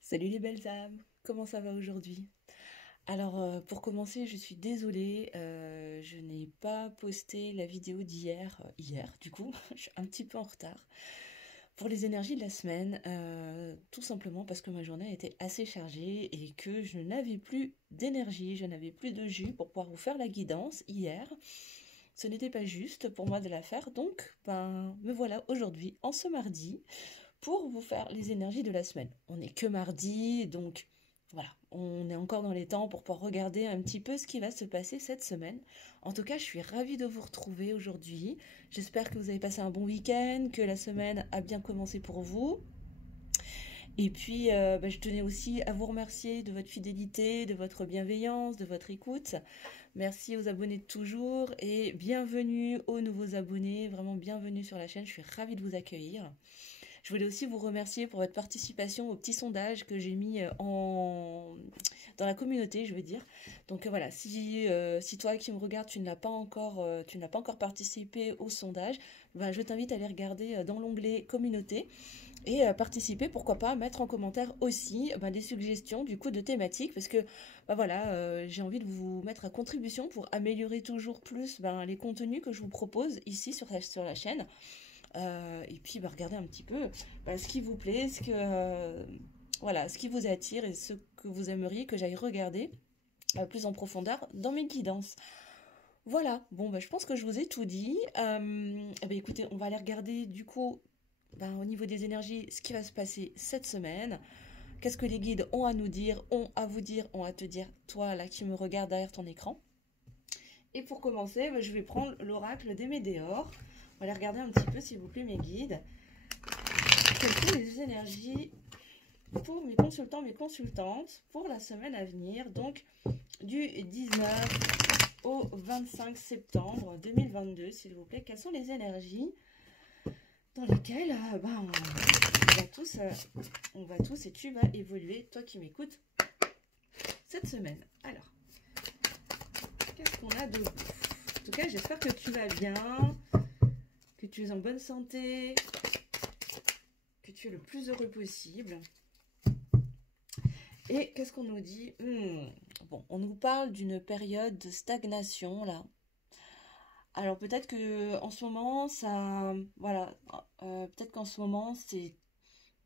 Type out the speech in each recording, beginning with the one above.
Salut les belles âmes, comment ça va aujourd'hui? Alors pour commencer, je suis désolée, je n'ai pas posté la vidéo d'hier, hier du coup, je suis un petit peu en retard. Pour les énergies de la semaine, tout simplement parce que ma journée a été assez chargée et que je n'avais plus d'énergie, je n'avais plus de jus pour pouvoir vous faire la guidance hier. Ce n'était pas juste pour moi de la faire, donc ben me voilà aujourd'hui, en ce mardi, pour vous faire les énergies de la semaine. On n'est que mardi, donc voilà, on est encore dans les temps pour pouvoir regarder un petit peu ce qui va se passer cette semaine. En tout cas, je suis ravie de vous retrouver aujourd'hui. J'espère que vous avez passé un bon week-end, que la semaine a bien commencé pour vous. Et puis, je tenais aussi à vous remercier de votre fidélité, de votre bienveillance, de votre écoute. Merci aux abonnés de toujours et bienvenue aux nouveaux abonnés. Vraiment bienvenue sur la chaîne, je suis ravie de vous accueillir. Je voulais aussi vous remercier pour votre participation au petit sondage que j'ai mis dans la communauté, je veux dire. Donc voilà, si toi qui me regardes, tu n'as pas encore participé au sondage, ben, je t'invite à aller regarder dans l'onglet communauté et participer, pourquoi pas, mettre en commentaire aussi des suggestions du coup de thématiques, parce que voilà, j'ai envie de vous mettre à contribution pour améliorer toujours plus les contenus que je vous propose ici sur la chaîne. Et puis regardez un petit peu ce qui vous plaît, voilà, ce qui vous attire et ce que vous aimeriez que j'aille regarder plus en profondeur dans mes guidances. Voilà, bon je pense que je vous ai tout dit. Écoutez, on va aller regarder du coup au niveau des énergies ce qui va se passer cette semaine. Qu'est-ce que les guides ont à nous dire, ont à vous dire, ont à te dire, toi là qui me regarde derrière ton écran. Et pour commencer, je vais prendre l'oracle des Médéors. On va aller regarder un petit peu, s'il vous plaît, mes guides. Quelles sont les énergies pour mes consultants, mes consultantes pour la semaine à venir, donc du 19 au 25 septembre 2022, s'il vous plaît. Quelles sont les énergies dans lesquelles on va tous et tu vas évoluer, toi qui m'écoutes, cette semaine. Alors, qu'est-ce qu'on a de vous? En tout cas, j'espère que tu vas bien, que tu es en bonne santé, que tu es le plus heureux possible. Et qu'est-ce qu'on nous dit? Bon, on nous parle d'une période de stagnation là. Alors peut-être que en ce moment, peut-être qu'en ce moment,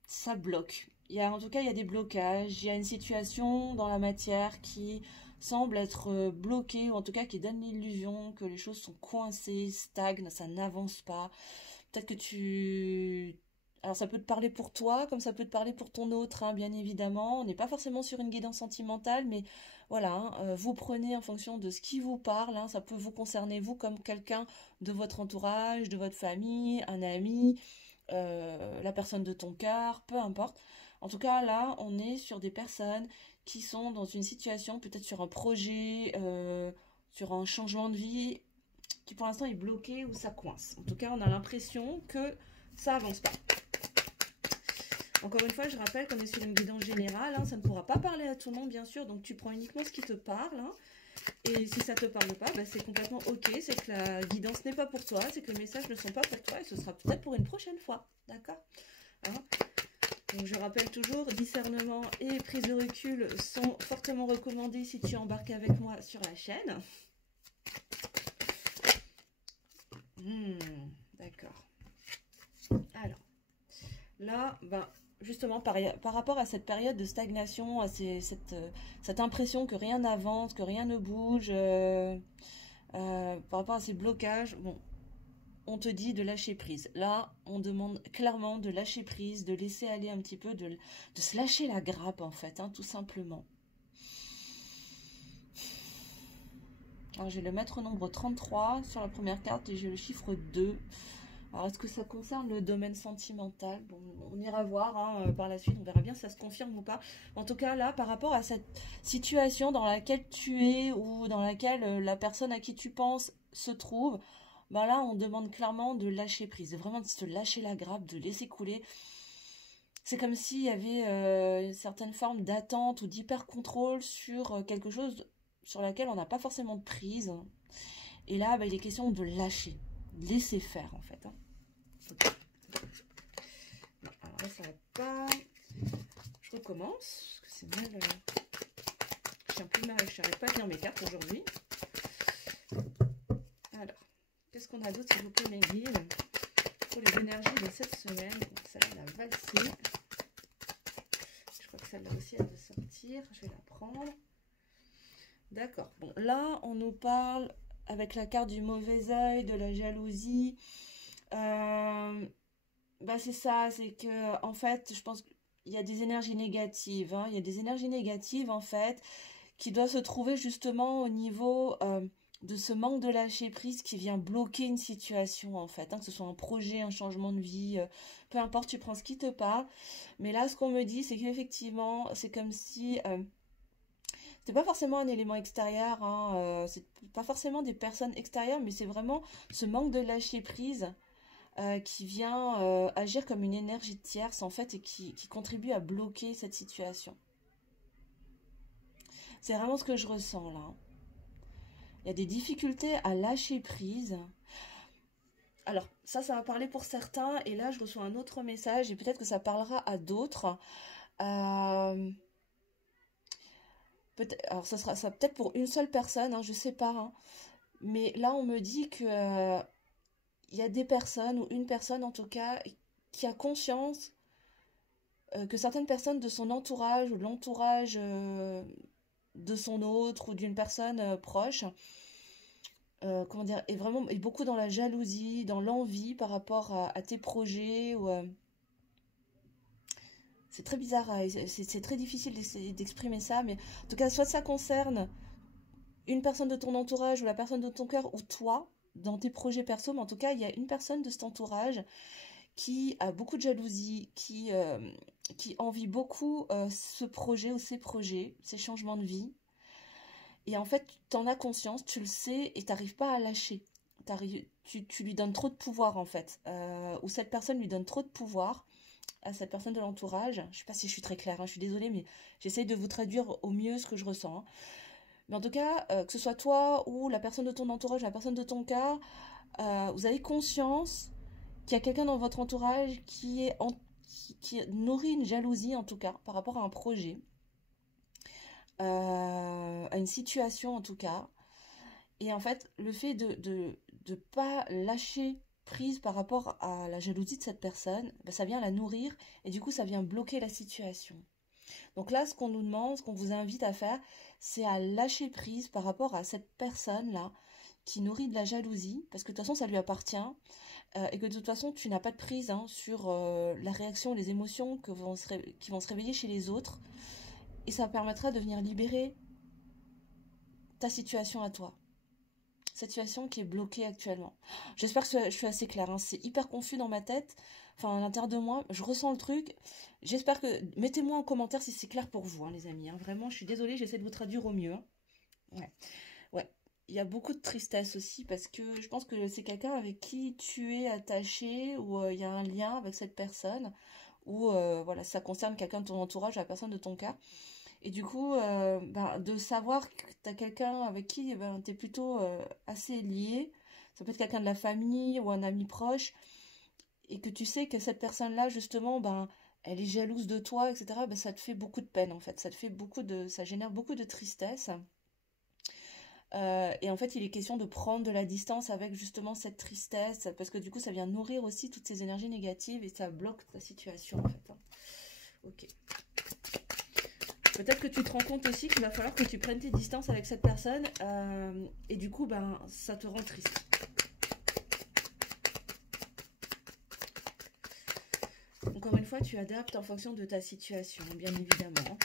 ça bloque. En tout cas, il y a des blocages. Il y a une situation dans la matière qui semble être bloquée, ou en tout cas qui donne l'illusion que les choses sont coincées, stagnent, ça n'avance pas. Peut-être que alors ça peut te parler pour toi, comme ça peut te parler pour ton autre, hein, bien évidemment. On n'est pas forcément sur une guidance sentimentale, mais voilà, hein, vous prenez en fonction de ce qui vous parle. Hein, ça peut vous concerner, vous, comme quelqu'un de votre entourage, de votre famille, un ami, la personne de ton cœur, peu importe. En tout cas, là, on est sur des personnes qui sont dans une situation, peut-être sur un projet, sur un changement de vie, qui pour l'instant est bloqué ou ça coince. En tout cas, on a l'impression que ça avance pas. Encore une fois, je rappelle qu'on est sur une guidance générale, hein, ça ne pourra pas parler à tout le monde, bien sûr, donc tu prends uniquement ce qui te parle, hein, et si ça ne te parle pas, c'est complètement ok, c'est que la guidance n'est pas pour toi, c'est que le message ne sont pas pour toi, et ce sera peut-être pour une prochaine fois, d'accord, hein. Donc je rappelle toujours, discernement et prise de recul sont fortement recommandés si tu embarques avec moi sur la chaîne. D'accord. Alors, là, justement, par rapport à cette période de stagnation, à cette impression que rien n'avance, que rien ne bouge, par rapport à ces blocages, bon, on te dit de lâcher prise. Là, on demande clairement de lâcher prise, de laisser aller un petit peu, de se lâcher la grappe, en fait, hein, tout simplement. Alors, j'ai le maître nombre 33 sur la première carte et j'ai le chiffre 2. Alors, est-ce que ça concerne le domaine sentimental? Bon, on ira voir hein, par la suite, on verra bien si ça se confirme ou pas. En tout cas, là, par rapport à cette situation dans laquelle tu es ou dans laquelle la personne à qui tu penses se trouve, là, on demande clairement de lâcher prise, vraiment de se lâcher la grappe, de laisser couler. C'est comme s'il y avait une certaine forme d'attente ou d'hyper-contrôle sur quelque chose sur laquelle on n'a pas forcément de prise. Et là, il est question de lâcher, laisser faire en fait. Hein. Alors là, ça va pas. Je recommence. Parce que c'est mal. Je n'arrive pas à lire mes cartes aujourd'hui. Alors, qu'est-ce qu'on a d'autre, s'il vous plaît, mes guides, pour les énergies de cette semaine? Donc, celle-là, la valsée. Je crois que celle-là aussi, elle doit sortir. Je vais la prendre. D'accord. Bon, là, on nous parle avec la carte du mauvais œil, de la jalousie. Bah, c'est ça, c'est que, en fait, je pense qu'il y a des énergies négatives. Hein. Il y a des énergies négatives, en fait, qui doivent se trouver justement au niveau de ce manque de lâcher prise qui vient bloquer une situation, en fait. Hein, que ce soit un projet, un changement de vie, peu importe, tu prends ce qui te parle. Mais là, ce qu'on me dit, c'est qu'effectivement, c'est comme si... c'est pas forcément un élément extérieur, hein, c'est pas forcément des personnes extérieures, mais c'est vraiment ce manque de lâcher prise qui vient agir comme une énergie tierce en fait et qui contribue à bloquer cette situation. C'est vraiment ce que je ressens là. Il y a des difficultés à lâcher prise. Alors ça va parler pour certains et là je reçois un autre message et peut-être que ça parlera à d'autres. Alors ça sera ça peut-être pour une seule personne, hein, je sais pas. Hein. Mais là on me dit que il y a des personnes ou une personne en tout cas qui a conscience que certaines personnes de son entourage ou de l'entourage de son autre ou d'une personne proche, comment dire, est beaucoup dans la jalousie, dans l'envie par rapport à tes projets ou c'est très bizarre, c'est très difficile d'exprimer ça, mais en tout cas, soit ça concerne une personne de ton entourage ou la personne de ton cœur ou toi, dans tes projets perso, mais en tout cas, il y a une personne de cet entourage qui a beaucoup de jalousie, qui envie beaucoup ce projet ou ces projets, ces changements de vie. Et en fait, tu en as conscience, tu le sais et tu n'arrives pas à lâcher. Tu lui donnes trop de pouvoir en fait, ou cette personne lui donne trop de pouvoir à cette personne de l'entourage. Je ne sais pas si je suis très claire, hein, je suis désolée, mais j'essaye de vous traduire au mieux ce que je ressens. Hein. Mais en tout cas, que ce soit toi ou la personne de ton entourage, la personne de ton cas, vous avez conscience qu'il y a quelqu'un dans votre entourage qui nourrit une jalousie, en tout cas, par rapport à un projet, à une situation, en tout cas. Et en fait, le fait de pas lâcher prise par rapport à la jalousie de cette personne, ben, ça vient la nourrir et du coup, ça vient bloquer la situation. Donc là, ce qu'on nous demande, ce qu'on vous invite à faire, c'est à lâcher prise par rapport à cette personne-là qui nourrit de la jalousie, parce que de toute façon, ça lui appartient, et que de toute façon, tu n'as pas de prise hein, sur la réaction, les émotions qui vont se réveiller chez les autres, et ça permettra de venir libérer ta situation à toi. Cette situation qui est bloquée actuellement. J'espère que je suis assez claire, hein. C'est hyper confus dans ma tête, enfin à l'intérieur de moi, je ressens le truc. J'espère que... Mettez-moi en commentaire si c'est clair pour vous, hein, les amis. Hein. Vraiment, je suis désolée, j'essaie de vous traduire au mieux. Hein. Ouais. Il y a beaucoup de tristesse aussi parce que je pense que c'est quelqu'un avec qui tu es attaché ou il y a un lien avec cette personne ou voilà, ça concerne quelqu'un de ton entourage, la personne de ton cas. Et du coup, de savoir que tu as quelqu'un avec qui tu es plutôt assez lié, ça peut être quelqu'un de la famille ou un ami proche, et que tu sais que cette personne-là, justement, elle est jalouse de toi, etc., ça te fait beaucoup de peine, en fait. Ça génère beaucoup de tristesse. Et en fait, il est question de prendre de la distance avec justement cette tristesse, parce que du coup, ça vient nourrir aussi toutes ces énergies négatives et ça bloque ta situation, en fait. Hein. Ok. Peut-être que tu te rends compte aussi qu'il va falloir que tu prennes tes distances avec cette personne et du coup, ça te rend triste. Encore une fois, tu adaptes en fonction de ta situation, bien évidemment.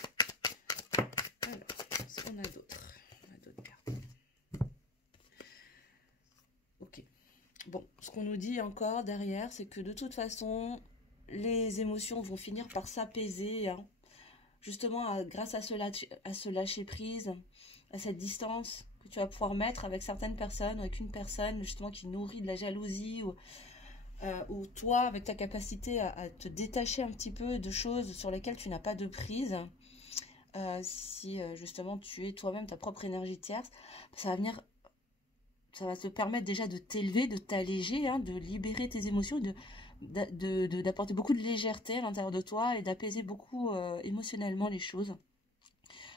Alors, qu'est-ce qu'on a d'autre? On a d'autres cartes. Ok. Bon, ce qu'on nous dit encore derrière, c'est que de toute façon, les émotions vont finir par s'apaiser, hein. Justement, grâce à ce lâcher prise, à cette distance que tu vas pouvoir mettre avec certaines personnes, avec une personne justement qui nourrit de la jalousie, ou toi, avec ta capacité à te détacher un petit peu de choses sur lesquelles tu n'as pas de prise, si justement tu es toi-même ta propre énergie tierce, ça va te permettre déjà de t'élever, de t'alléger, hein, de libérer tes émotions, de d'apporter beaucoup de légèreté à l'intérieur de toi et d'apaiser beaucoup émotionnellement les choses.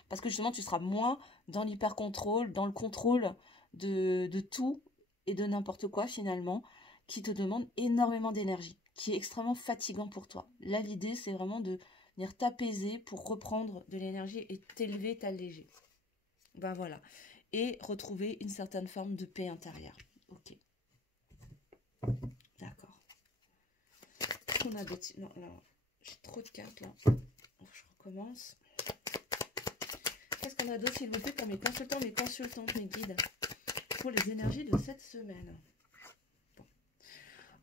Parce que justement, tu seras moins dans l'hyper-contrôle, dans le contrôle de tout et de n'importe quoi finalement, qui te demande énormément d'énergie, qui est extrêmement fatigant pour toi. Là, l'idée, c'est vraiment de venir t'apaiser pour reprendre de l'énergie et t'élever, t'alléger. Ben voilà. Et retrouver une certaine forme de paix intérieure. Ok. D'accord. On a d'autres... Non, là, j'ai trop de cartes, là. Je recommence. Qu'est-ce qu'on a d'autre, s'il vous plaît, pour mes consultants, mes consultantes, mes guides, pour les énergies de cette semaine? Bon.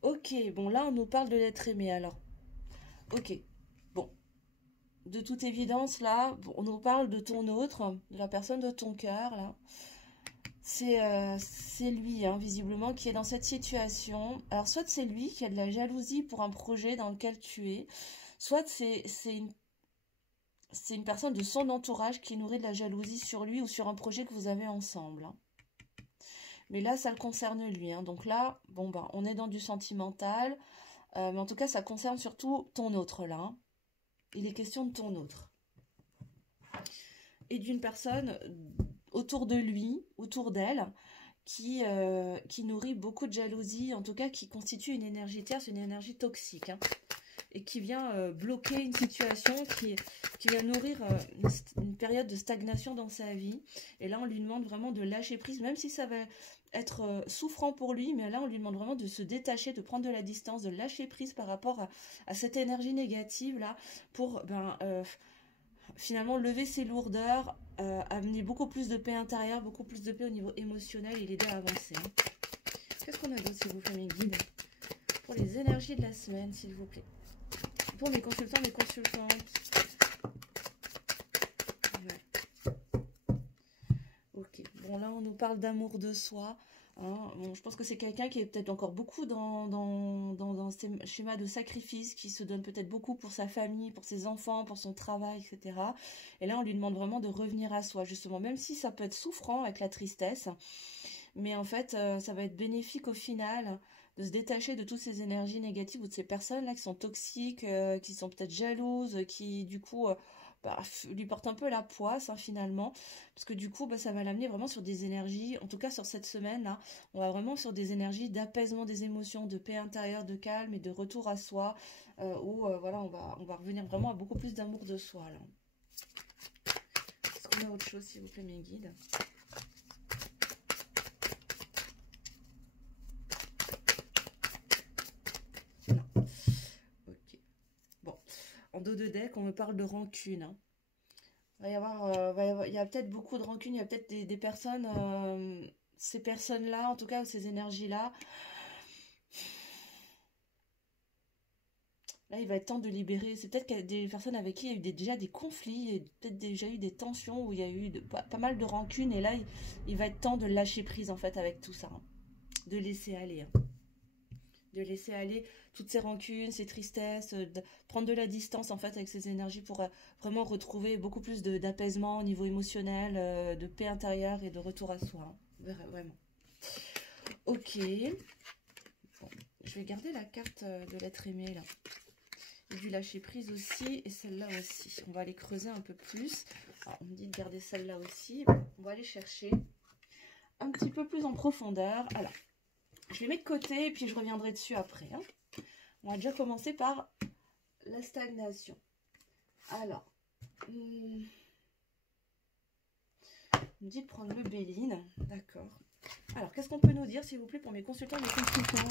Ok, bon, là, on nous parle de l'être aimé, alors. Ok, bon. De toute évidence, là, on nous parle de ton autre, de la personne de ton cœur, là. C'est lui, hein, visiblement, qui est dans cette situation. Alors, soit c'est lui qui a de la jalousie pour un projet dans lequel tu es, soit c'est une personne de son entourage qui nourrit de la jalousie sur lui ou sur un projet que vous avez ensemble. Hein. Mais là, ça le concerne lui. Hein. Donc là, bon, ben, on est dans du sentimental. Mais en tout cas, ça concerne surtout ton autre, là. Hein. Il est question de ton autre. Et d'une personne autour de lui, autour d'elle, qui nourrit beaucoup de jalousie, en tout cas qui constitue une énergie tierce, une énergie toxique, hein, et qui vient bloquer une situation, qui vient nourrir une période de stagnation dans sa vie. Et là, on lui demande vraiment de lâcher prise, même si ça va être souffrant pour lui, mais là, on lui demande vraiment de se détacher, de prendre de la distance, de lâcher prise par rapport à cette énergie négative-là, pour... finalement lever ses lourdeurs, amener beaucoup plus de paix intérieure, beaucoup plus de paix au niveau émotionnel et l'aider à avancer. Hein. Qu'est-ce qu'on a d'autre, s'il vous plaît, mes guides? Pour les énergies de la semaine, s'il vous plaît. Pour mes consultants, mes consultantes. Ouais. Ok. Bon, là, on nous parle d'amour de soi. Hein. Bon, je pense que c'est quelqu'un qui est peut-être encore beaucoup dans ces schémas de sacrifice, qui se donne peut-être beaucoup pour sa famille, pour ses enfants, pour son travail, etc. Et là, on lui demande vraiment de revenir à soi, justement, même si ça peut être souffrant avec la tristesse. Mais en fait, ça va être bénéfique au final de se détacher de toutes ces énergies négatives ou de ces personnes-là qui sont toxiques, qui sont peut-être jalouses, qui, du coup... lui porte un peu la poisse, hein, finalement, parce que du coup ça va l'amener vraiment sur des énergies, en tout cas sur cette semaine là, on va vraiment sur des énergies d'apaisement des émotions, de paix intérieure, de calme et de retour à soi, où voilà, on va revenir vraiment à beaucoup plus d'amour de soi là. Est-ce qu'on a autre chose, s'il vous plaît, mes guides? Non. Ok. Bon, en dos de deck, on me parle de rancune, hein. Il y a peut-être beaucoup de rancune, il y a peut-être des personnes, ces personnes-là, en tout cas, ces énergies-là. Là, il va être temps de libérer. C'est peut-être qu'il y a des personnes avec qui il y a eu déjà des conflits, et peut-être déjà eu des tensions, où il y a eu pas mal de rancune, et là, il va être temps de lâcher prise, en fait, avec tout ça. Hein. De laisser aller. Hein. De laisser aller toutes ces rancunes, ces tristesses, de prendre de la distance en fait avec ces énergies pour vraiment retrouver beaucoup plus d'apaisement au niveau émotionnel, de paix intérieure et de retour à soi. Hein. Vraiment. Ok. Bon, je vais garder la carte de l'être aimé là. Et du lâcher prise aussi et celle-là aussi. On va aller creuser un peu plus. Alors, on me dit de garder celle-là aussi. On va aller chercher un petit peu plus en profondeur. Alors. Je les mets de côté et puis je reviendrai dessus après. Hein. On va déjà commencer par la stagnation. Alors, on me dit de prendre le Béline. D'accord. Alors, qu'est-ce qu'on peut nous dire, s'il vous plaît, pour mes consultants et mes consultants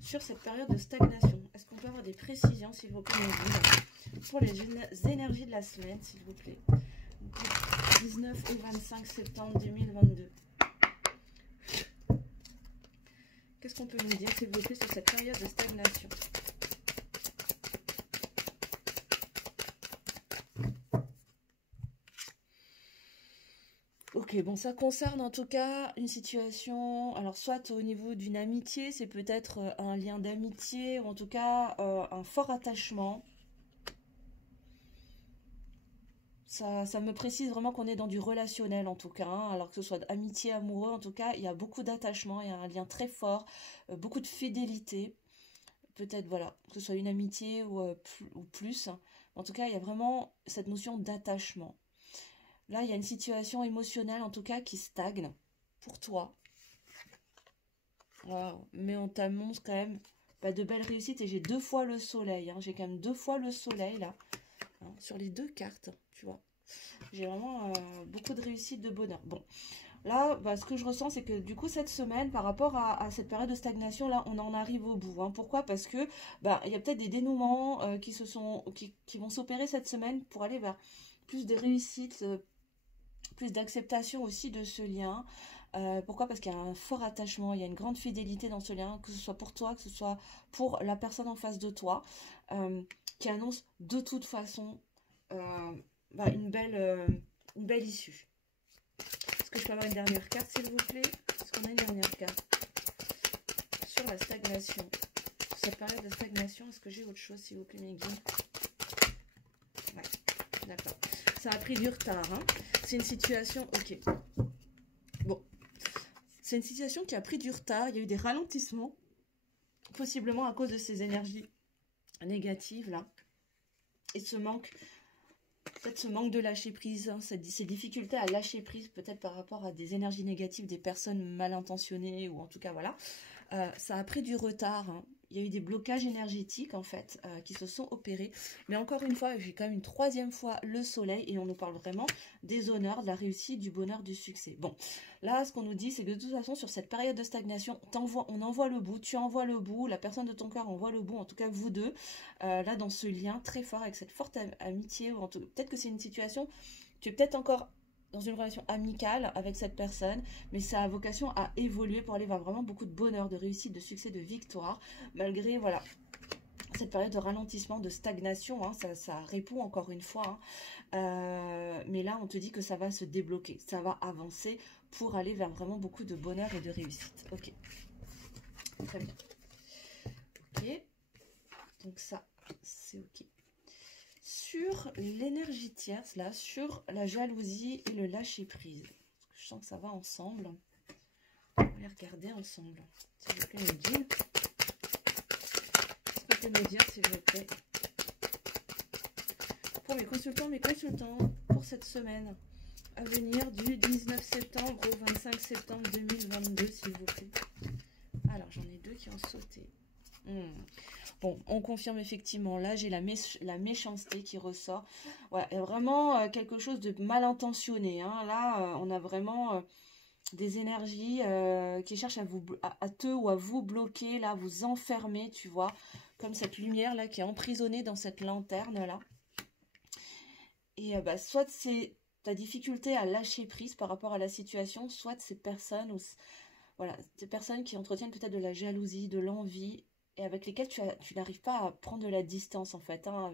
sur cette période de stagnation? Est-ce qu'on peut avoir des précisions, s'il vous plaît, pour les énergies de la semaine, s'il vous plaît? 19 et 25 septembre 2022. Qu'est-ce qu'on peut nous dire, s'il vous plaît, sur cette période de stagnation? Ok, bon, ça concerne en tout cas une situation, alors soit au niveau d'une amitié, c'est peut-être un lien d'amitié, ou en tout cas un fort attachement. Ça me précise vraiment qu'on est dans du relationnel en tout cas, hein, alors que ce soit amitié, amoureux, en tout cas, il y a beaucoup d'attachement, il y a un lien très fort, beaucoup de fidélité, peut-être, voilà, que ce soit une amitié ou plus. En tout cas, il y a vraiment cette notion d'attachement. Là, il y a une situation émotionnelle, en tout cas, qui stagne pour toi. Wow. Mais on t'annonce quand même de belles réussites. Et j'ai 2 fois le soleil. Hein. J'ai quand même 2 fois le soleil, là. Hein, sur les 2 cartes, tu vois. J'ai vraiment beaucoup de réussite, de bonheur. Bon, là, ce que je ressens, c'est que du coup, cette semaine, par rapport à cette période de stagnation, là, on en arrive au bout. Hein. Pourquoi? Parce que il y a peut-être des dénouements qui vont s'opérer cette semaine pour aller vers plus de réussite, plus d'acceptation aussi de ce lien. Pourquoi? Parce qu'il y a un fort attachement, il y a une grande fidélité dans ce lien, que ce soit pour toi, que ce soit pour la personne en face de toi, qui annonce de toute façon une belle issue. Est-ce que je peux avoir une dernière carte, s'il vous plaît? Est-ce qu'on a une dernière carte sur la stagnation? Sur cette période de stagnation, est-ce que j'ai autre chose, s'il vous plaît, mes guides? Ouais, d'accord. Ça a pris du retard, hein. C'est une situation... Ok. Bon. C'est une situation qui a pris du retard. Il y a eu des ralentissements. Possiblement à cause de ces énergies négatives, là. Et ce manque... Peut-être ce manque de lâcher prise, hein, ces difficultés à lâcher prise, peut-être par rapport à des énergies négatives, des personnes mal intentionnées, ou en tout cas, voilà. Ça a pris du retard, hein. Il y a eu des blocages énergétiques, en fait, qui se sont opérés. Mais encore une fois, j'ai quand même une 3e fois le soleil, et on nous parle vraiment des honneurs, de la réussite, du bonheur, du succès. Bon, là, ce qu'on nous dit, c'est que de toute façon, sur cette période de stagnation, on envoie le bout, tu envoies le bout, la personne de ton cœur envoie le bout, en tout cas, vous deux, là, dans ce lien très fort, avec cette forte amitié, ou peut-être que c'est une situation, tu es peut-être encore dans une relation amicale avec cette personne, mais ça a vocation à évoluer pour aller vers vraiment beaucoup de bonheur, de réussite, de succès, de victoire, malgré, voilà, cette période de ralentissement, de stagnation, hein, ça répond encore une fois, hein. Mais là, on te dit que ça va se débloquer, ça va avancer pour aller vers vraiment beaucoup de bonheur et de réussite. Ok, très bien. Ok, donc ça, c'est ok. Sur l'énergie tierce, là, sur la jalousie et le lâcher-prise. Je sens que ça va ensemble. On va les regarder ensemble. S'il vous plaît, mes guides. Est-ce que vous pouvez me dire, s'il vous plaît, pour mes consultants, pour cette semaine à venir du 19 septembre au 25 septembre 2022, s'il vous plaît. Alors, j'en ai 2 qui ont sauté. Bon, on confirme effectivement, là j'ai la méchanceté qui ressort. Ouais, vraiment quelque chose de mal intentionné, hein. Là, on a vraiment des énergies qui cherchent à te ou à vous bloquer, là, vous enfermer, tu vois. Comme cette lumière là qui est emprisonnée dans cette lanterne là. Et soit c'est ta difficulté à lâcher prise par rapport à la situation, soit ces personnes, voilà, ces personnes qui entretiennent peut-être de la jalousie, de l'envie, et avec lesquels tu n'arrives pas à prendre de la distance, en fait, hein,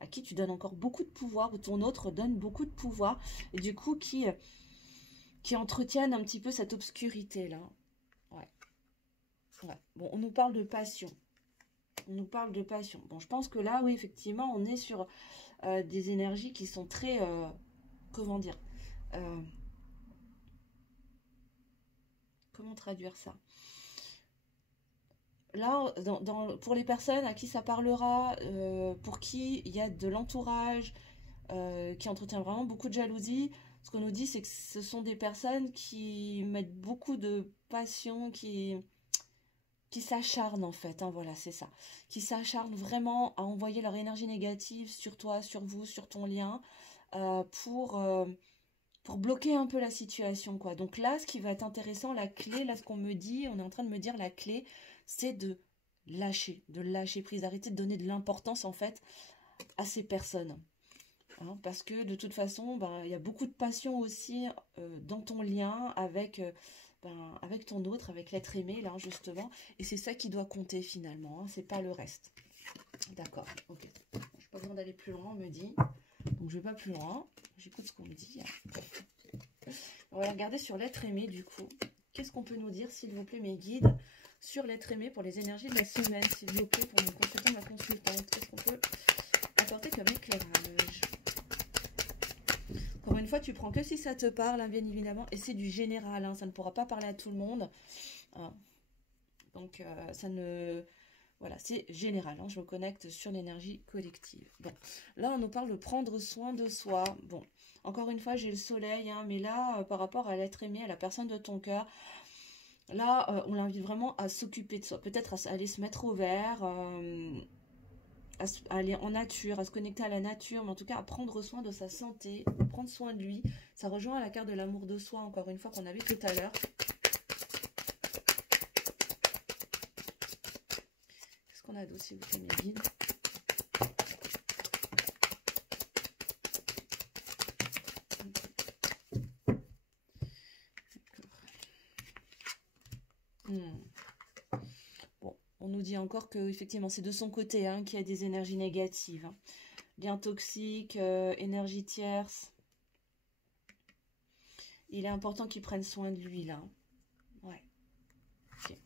à qui tu donnes encore beaucoup de pouvoir, ou ton autre donne beaucoup de pouvoir, et du coup, qui entretiennent un petit peu cette obscurité-là. Ouais. Ouais. Bon, on nous parle de passion. On nous parle de passion. Bon, je pense que là, oui, effectivement, on est sur des énergies qui sont très... comment dire comment traduire ça? Là, pour les personnes à qui ça parlera, pour qui il y a de l'entourage, qui entretient vraiment beaucoup de jalousie, ce qu'on nous dit, c'est que ce sont des personnes qui mettent beaucoup de passion, qui s'acharnent en fait, hein, voilà, c'est ça. Qui s'acharnent vraiment à envoyer leur énergie négative sur toi, sur vous, sur ton lien, pour bloquer un peu la situation, quoi. Donc là, ce qui va être intéressant, la clé, là, ce qu'on me dit, on est en train de me dire la clé, c'est de lâcher prise, d'arrêter de donner de l'importance, en fait, à ces personnes. Hein, parce que, de toute façon, il y a beaucoup de passion aussi dans ton lien avec ton autre, avec l'être aimé, là, justement. Et c'est ça qui doit compter, finalement, hein, c'est pas le reste. D'accord, ok. Je n'ai pas besoin d'aller plus loin, on me dit. Donc, je vais pas plus loin. J'écoute ce qu'on me dit. On va regarder sur l'être aimé, du coup. Qu'est-ce qu'on peut nous dire, s'il vous plaît, mes guides, sur l'être aimé pour les énergies de la semaine, s'il vous plaît, pour mon consultant, ma consultante. Qu'est-ce qu'on peut apporter comme éclairage? Encore une fois, tu prends que si ça te parle, hein, bien évidemment. Et c'est du général, hein, ça ne pourra pas parler à tout le monde. Hein. Donc, ça ne... Voilà, c'est général, hein, je me connecte sur l'énergie collective. Bon, là, on nous parle de prendre soin de soi. Bon, encore une fois, j'ai le soleil, hein, mais là, par rapport à l'être aimé, à la personne de ton cœur, là, on l'invite vraiment à s'occuper de soi. Peut-être à aller se mettre au vert, à aller en nature, à se connecter à la nature, mais en tout cas à prendre soin de sa santé, à prendre soin de lui. Ça rejoint la carte de l'amour de soi, encore une fois, qu'on avait tout à l'heure. Qu'est-ce qu'on a d'autre, s'il vous plaît, mes guides? Bon, on nous dit encore que effectivement c'est de son côté, hein, qu'il y a des énergies négatives, hein. Liens toxiques, énergie tierce. Il est important qu'il prenne soin de lui là. Ouais. Okay.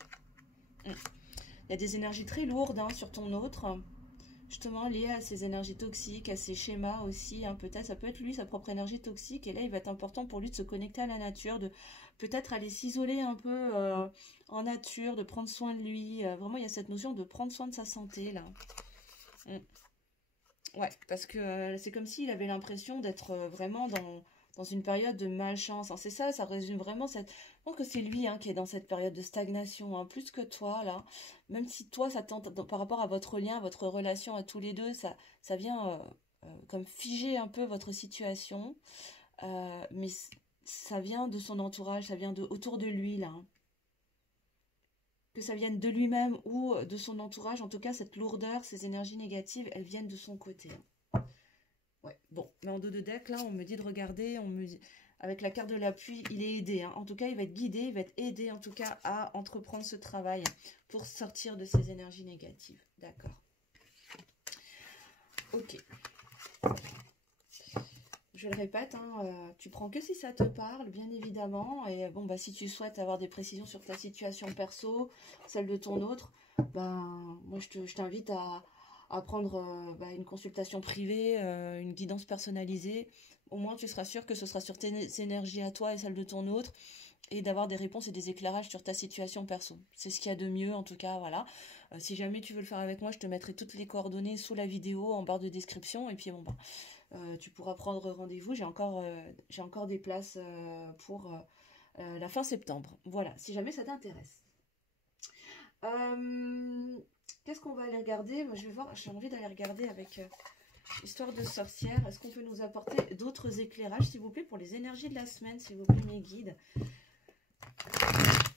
Il y a des énergies très lourdes, hein, sur ton autre, justement liées à ces énergies toxiques, à ces schémas aussi, hein. Peut-être ça peut être lui, sa propre énergie toxique, et là il va être important pour lui de se connecter à la nature, de peut-être aller s'isoler un peu en nature, de prendre soin de lui. Vraiment il y a cette notion de prendre soin de sa santé là. Ouais, parce que c'est comme s'il avait l'impression d'être vraiment dans une période de malchance, hein. C'est ça, ça résume vraiment cette... Je pense que c'est lui, hein, qui est dans cette période de stagnation, hein, plus que toi, là. Même si toi, ça tente, par rapport à votre lien, votre relation à tous les deux, ça vient comme figer un peu votre situation. Mais ça vient de son entourage, ça vient autour de lui, là, hein. Que ça vienne de lui-même ou de son entourage, en tout cas, cette lourdeur, ces énergies négatives, elles viennent de son côté, hein. Ouais, bon, mais en dos de deck, là, on me dit de regarder, on me dit, avec la carte de l'appui, il est aidé, hein. En tout cas, il va être guidé, il va être aidé, en tout cas, à entreprendre ce travail pour sortir de ces énergies négatives. D'accord. Ok. Je le répète, hein, tu prends que si ça te parle, bien évidemment. Et bon, bah, si tu souhaites avoir des précisions sur ta situation perso, celle de ton autre, ben, moi, je t'invite à prendre une consultation privée, une guidance personnalisée. Au moins, tu seras sûr que ce sera sur tes énergies à toi et celle de ton autre, et d'avoir des réponses et des éclairages sur ta situation perso. C'est ce qu'il y a de mieux, en tout cas, voilà. Si jamais tu veux le faire avec moi, je te mettrai toutes les coordonnées sous la vidéo, en barre de description. Et puis, bon, ben, tu pourras prendre rendez-vous. J'ai encore des places pour la fin septembre. Voilà, si jamais ça t'intéresse. Qu'est-ce qu'on va aller regarder? Moi, je vais voir, j'ai envie d'aller regarder avec Histoire de sorcière. Est-ce qu'on peut nous apporter d'autres éclairages, s'il vous plaît, pour les énergies de la semaine, s'il vous plaît, mes guides?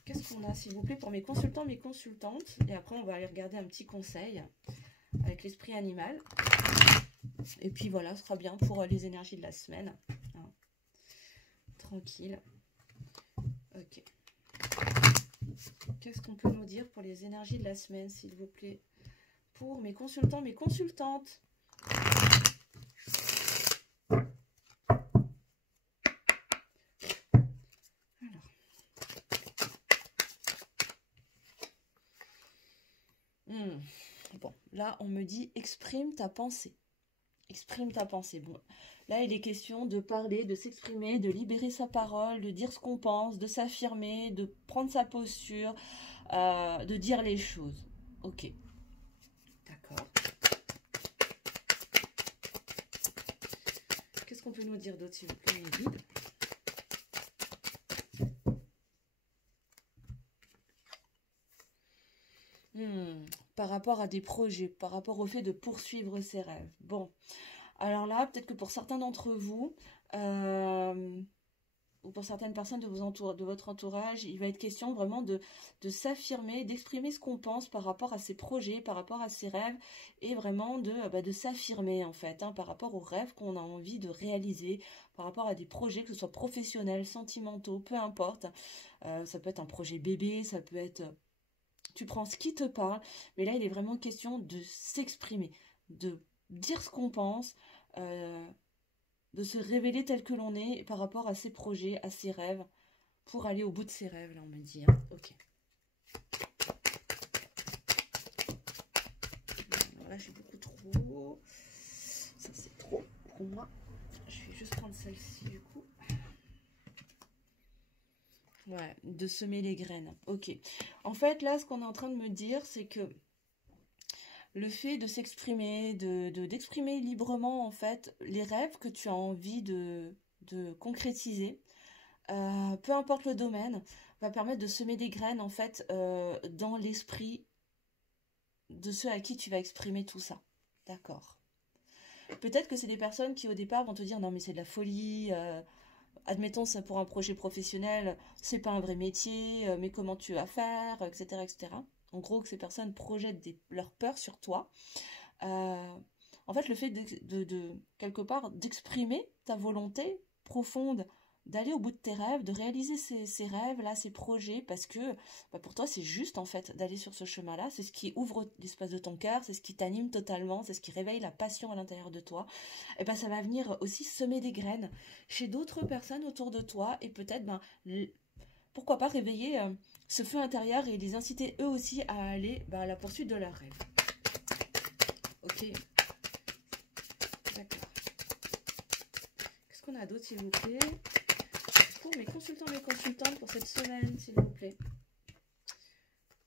Qu'est-ce qu'on a, s'il vous plaît, pour mes consultants, mes consultantes? Et après, on va aller regarder un petit conseil avec l'esprit animal. Et puis voilà, ce sera bien pour les énergies de la semaine, hein. Tranquille. Ok. Qu'est-ce qu'on peut nous dire pour les énergies de la semaine, s'il vous plaît, pour mes consultants, mes consultantes? Alors. Bon, là, on me dit exprime ta pensée. Exprime ta pensée. Bon, là, il est question de parler, de s'exprimer, de libérer sa parole, de dire ce qu'on pense, de s'affirmer, de prendre sa posture, de dire les choses. Ok. D'accord. Qu'est-ce qu'on peut nous dire d'autre, s'il vous plaît, mes guides? Par rapport à des projets, par rapport au fait de poursuivre ses rêves. Bon, alors là, peut-être que pour certains d'entre vous, ou pour certaines personnes de votre entourage, il va être question vraiment de s'affirmer, d'exprimer ce qu'on pense par rapport à ses projets, par rapport à ses rêves, et vraiment de s'affirmer en fait, hein, par rapport aux rêves qu'on a envie de réaliser, par rapport à des projets, que ce soit professionnels, sentimentaux, peu importe. Ça peut être un projet bébé, ça peut être... Tu prends ce qui te parle, mais là, il est vraiment question de s'exprimer, de dire ce qu'on pense, de se révéler tel que l'on est par rapport à ses projets, à ses rêves, pour aller au bout de ses rêves, là, on me dit, hein. Ok. Voilà, j'ai beaucoup trop. Ça, c'est trop pour moi. Je vais juste prendre celle-ci, du coup. Ouais, de semer les graines. Ok. En fait, là, ce qu'on est en train de me dire, c'est que le fait de s'exprimer, d'exprimer librement en fait les rêves que tu as envie de concrétiser, peu importe le domaine, va permettre de semer des graines en fait dans l'esprit de ceux à qui tu vas exprimer tout ça. D'accord. Peut-être que c'est des personnes qui au départ vont te dire non mais c'est de la folie, admettons ça pour un projet professionnel, c'est pas un vrai métier, mais comment tu vas faire, etc. etc. En gros que ces personnes projettent leurs peurs sur toi. En fait le fait quelque part d'exprimer ta volonté profonde d'aller au bout de tes rêves, de réaliser ces rêves-là, ces projets, parce que pour toi, c'est juste, en fait, d'aller sur ce chemin-là. C'est ce qui ouvre l'espace de ton cœur, c'est ce qui t'anime totalement, c'est ce qui réveille la passion à l'intérieur de toi. Et ça va venir aussi semer des graines chez d'autres personnes autour de toi et peut-être, pourquoi pas réveiller ce feu intérieur et les inciter eux aussi à aller à la poursuite de leurs rêves. Ok. D'accord. Qu'est-ce qu'on a d'autre, s'il vous plaît ? Pour mes consultants, mes consultantes pour cette semaine, s'il vous plaît.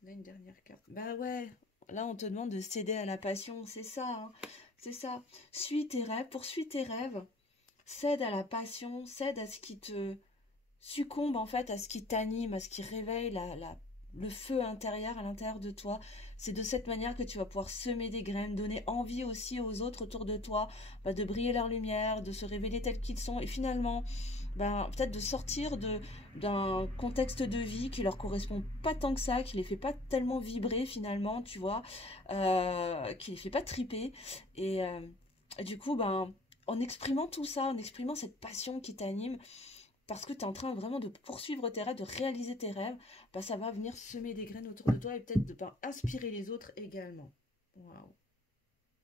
On a une dernière carte. Bah ouais, là on te demande de céder à la passion, c'est ça, hein, c'est ça. Suis tes rêves, poursuis tes rêves, cède à la passion, cède à ce qui te succombe en fait, à ce qui t'anime, à ce qui réveille le feu intérieur à l'intérieur de toi. C'est de cette manière que tu vas pouvoir semer des graines, donner envie aussi aux autres autour de toi de briller leur lumière, de se révéler tels qu'ils sont et finalement peut-être de sortir d'un contexte de vie qui leur correspond pas tant que ça, qui les fait pas tellement vibrer finalement, tu vois, qui les fait pas triper et du coup en exprimant tout ça, en exprimant cette passion qui t'anime parce que tu es en train vraiment de poursuivre tes rêves, de réaliser tes rêves, ça va venir semer des graines autour de toi et peut-être de inspirer les autres également. Waouh.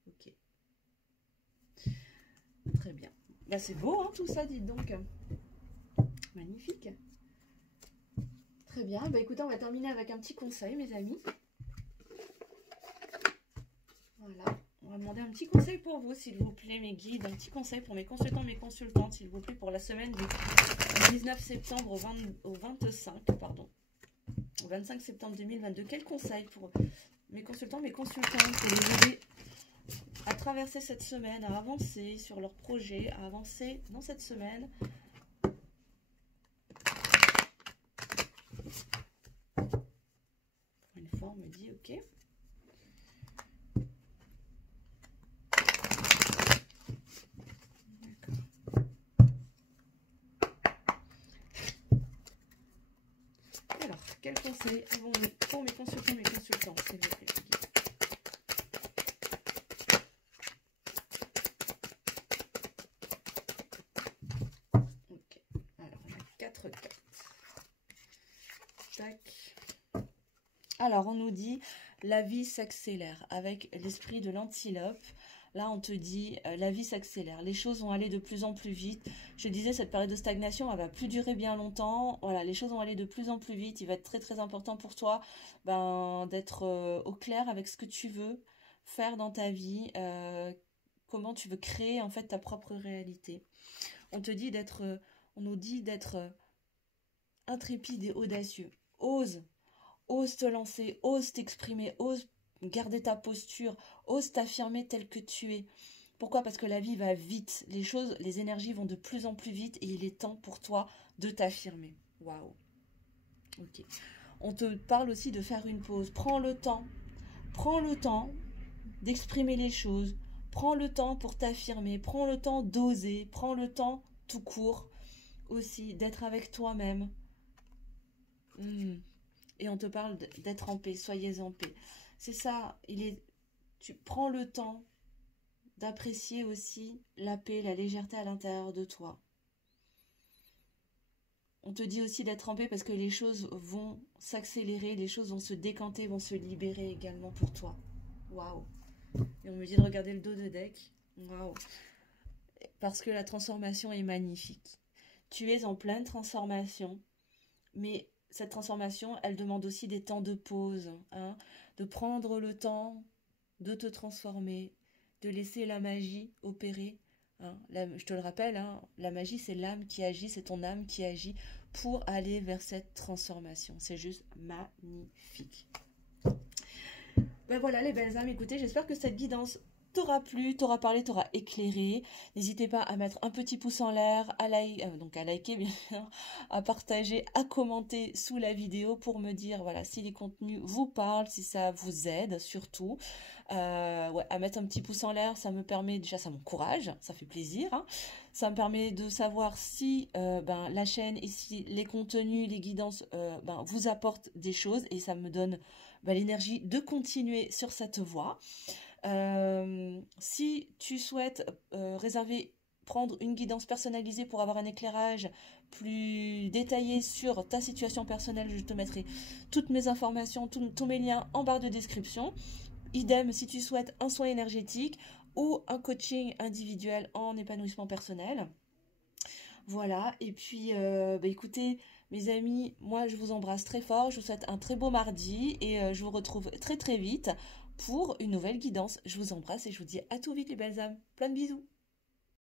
Ok. Très bien. C'est beau hein, tout ça, dites donc. Magnifique. Très bien. Écoutez, on va terminer avec un petit conseil, mes amis. Voilà. On va demander un petit conseil pour vous, s'il vous plaît, mes guides. Un petit conseil pour mes consultants, mes consultantes, s'il vous plaît, pour la semaine du 19 septembre au 25, pardon. Au 25 septembre 2022. Quel conseil pour mes consultants, mes consultantes, pour les aider à traverser cette semaine, à avancer sur leur projet, à avancer dans cette semaine. Une fois, on me dit ok. Alors, quel conseil avons-nous pour mes consultants, mes consultantes, s'il vous plaît? Ok, alors on a 4 cartes. Tac. Alors, on nous dit, la vie s'accélère avec l'esprit de l'antilope. Là, on te dit, la vie s'accélère. Les choses vont aller de plus en plus vite. Je disais, cette période de stagnation, elle va plus durer bien longtemps. Voilà, les choses vont aller de plus en plus vite. Il va être très, très important pour toi d'être au clair avec ce que tu veux faire dans ta vie. Comment tu veux créer, en fait, ta propre réalité. On nous dit d'être intrépide et audacieux. Ose te lancer, ose t'exprimer, ose garder ta posture, ose t'affirmer tel que tu es. Pourquoi? Parce que la vie va vite, les énergies vont de plus en plus vite et il est temps pour toi de t'affirmer. Waouh. Ok. On te parle aussi de faire une pause. Prends le temps d'exprimer les choses. Prends le temps pour t'affirmer. Prends le temps d'oser. Prends le temps tout court aussi d'être avec toi-même. Et on te parle d'être en paix, soyez en paix. C'est ça, tu prends le temps d'apprécier aussi la paix, la légèreté à l'intérieur de toi. On te dit aussi d'être en paix parce que les choses vont s'accélérer, les choses vont se décanter, vont se libérer également pour toi. Waouh. Et on me dit de regarder le dos de deck. Waouh. Parce que la transformation est magnifique. Tu es en pleine transformation, mais cette transformation, elle demande aussi des temps de pause, hein, de prendre le temps de te transformer, de laisser la magie opérer. Hein. Je te le rappelle, hein, la magie, c'est l'âme qui agit, c'est ton âme qui agit pour aller vers cette transformation. C'est juste magnifique. Ben voilà les belles âmes, écoutez, j'espère que cette guidance t'aura plu, t'aura parlé, t'aura éclairé. N'hésitez pas à mettre un petit pouce en l'air, donc à liker bien sûr, à partager, à commenter sous la vidéo pour me dire voilà si les contenus vous parlent, si ça vous aide surtout. Ouais, à mettre un petit pouce en l'air, ça me permet, déjà ça m'encourage, ça fait plaisir, hein. Ça me permet de savoir si la chaîne et si les contenus, les guidances vous apportent des choses et ça me donne l'énergie de continuer sur cette voie. Si tu souhaites prendre une guidance personnalisée pour avoir un éclairage plus détaillé sur ta situation personnelle, je te mettrai toutes mes informations, tous mes liens en barre de description. Idem si tu souhaites un soin énergétique ou un coaching individuel en épanouissement personnel. Voilà, et puis écoutez, mes amis, moi je vous embrasse très fort, je vous souhaite un très beau mardi et je vous retrouve très très vite pour une nouvelle guidance. Je vous embrasse et je vous dis à tout vite les belles âmes. Plein de bisous.